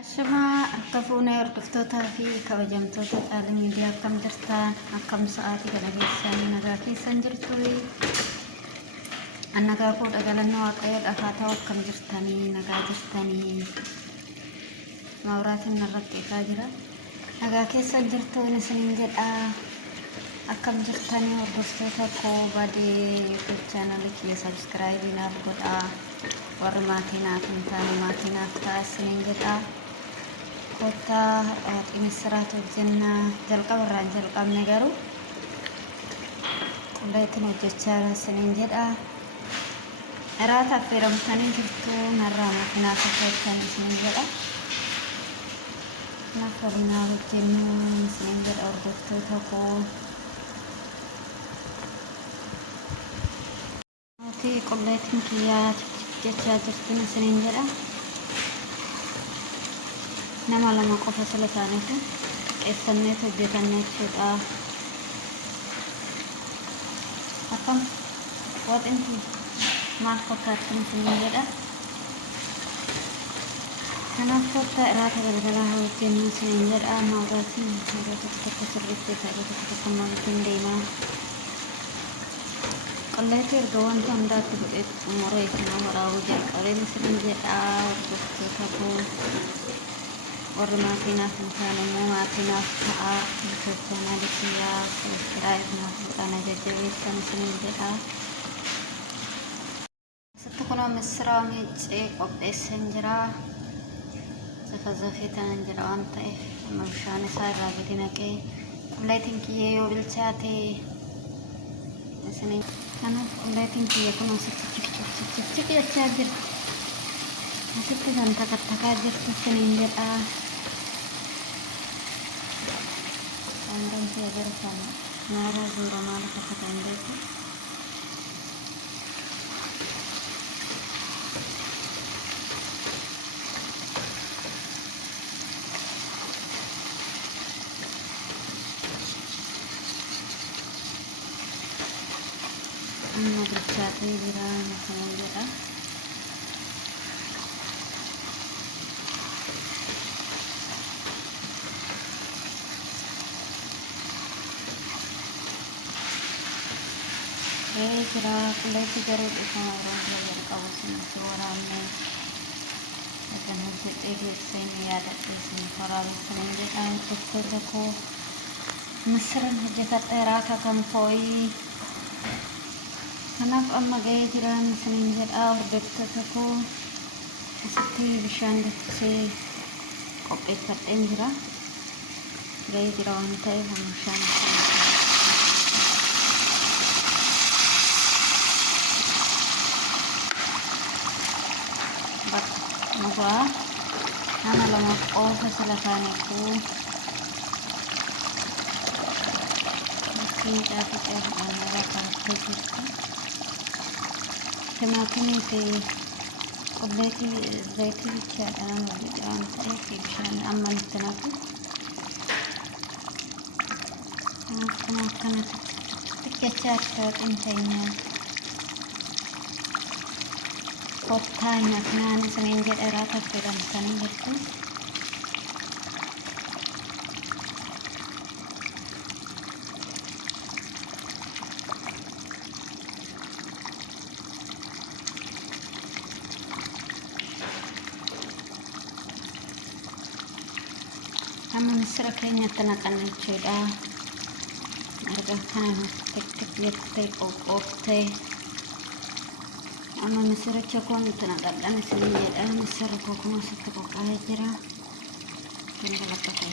Ashamaa akka fuunee hordoftoota fi kabajamtoota caalaa miidiyaa akkam jirtan akkam sa'aatii kana keessanii nagaa keessan jirtu annagaa fuudha galannoo waaqayyo dhafaa ta'u akkam jirtanii nagaa jirtanii mawraatiin narratti ifaa jira nagaa keessan jirtu isiniin jedha akkam jirtanii hordoftoota koo badee YouTube channel kiyya subscribe naaf godhaa warra maatii naaf hin taane maatii naaf ta'a isiniin jedha kota misrat jenna jalqaba irraan jalqabne garuu qulleetiin hojjechaa isiniin jedha eraata affeeramtanii jirtu narraa maakinaaf hojjechaan isiniin jedha naaf waliinaa hojjennu isiniin jedha hordoftoota koo nuti qulleetiin kiyyaa jechaa jirtin isiniin jedha nama lama qofa sila taanetu qeessannee hojjetanne jechuudha akkam waxinti maal fakkaattin isiniin jedha kanaaf kotta eraata galgalaa hojjennu isiniin jedha mawraatiin yeroo tokko sirriitti yeroo tokko maalitiin deemaa qalleetti erga wanta hundaatti godhee xumuree kana waraabuu jalqabee isiniin jedha hordoftoota koo warra maatii naaf hin taane immoo maatii naaf ta'a YouTube channel kiyyaa subscribe naaf godhaa jajjabeessan isiniin jedha asitti kun misira miicee qopheesseen jira zafazafeetan jira waan ta'eef amma bishaan isaa irraa gadi naqee qulleetiin kiyyee yoo bilchaate isiniin kanaaf qulleetiin kiyya kun asitti cik jechaa jirti asitti kan takkattakaa jirtu isiniin jedha andam saya bersama nara zura malah kata anda itu anda bercakap dengan saya kira kulit garut sama orang belajar kawasan suaranya akan hujat sini ada di sini para listening dengan tuku mesra hujat era kakam poi kenapa amma gaya jiran listening jad tuku seperti bishan si kopi paten jira gaya jiran tay bishan Maka nama lama silakan itu mesin capit anda pakai itu semakin itu kubleti zaiti bicara dengan efisien aman tenaga kenapa terkejar intainya kotanya kan semenjak era terperankan gitu nama mesra kayaknya tenakan coba harga kan tek lihat tek teh ama mesra cakon tenakan sini ada mesra kok masuk ke kok aja tinggal pakai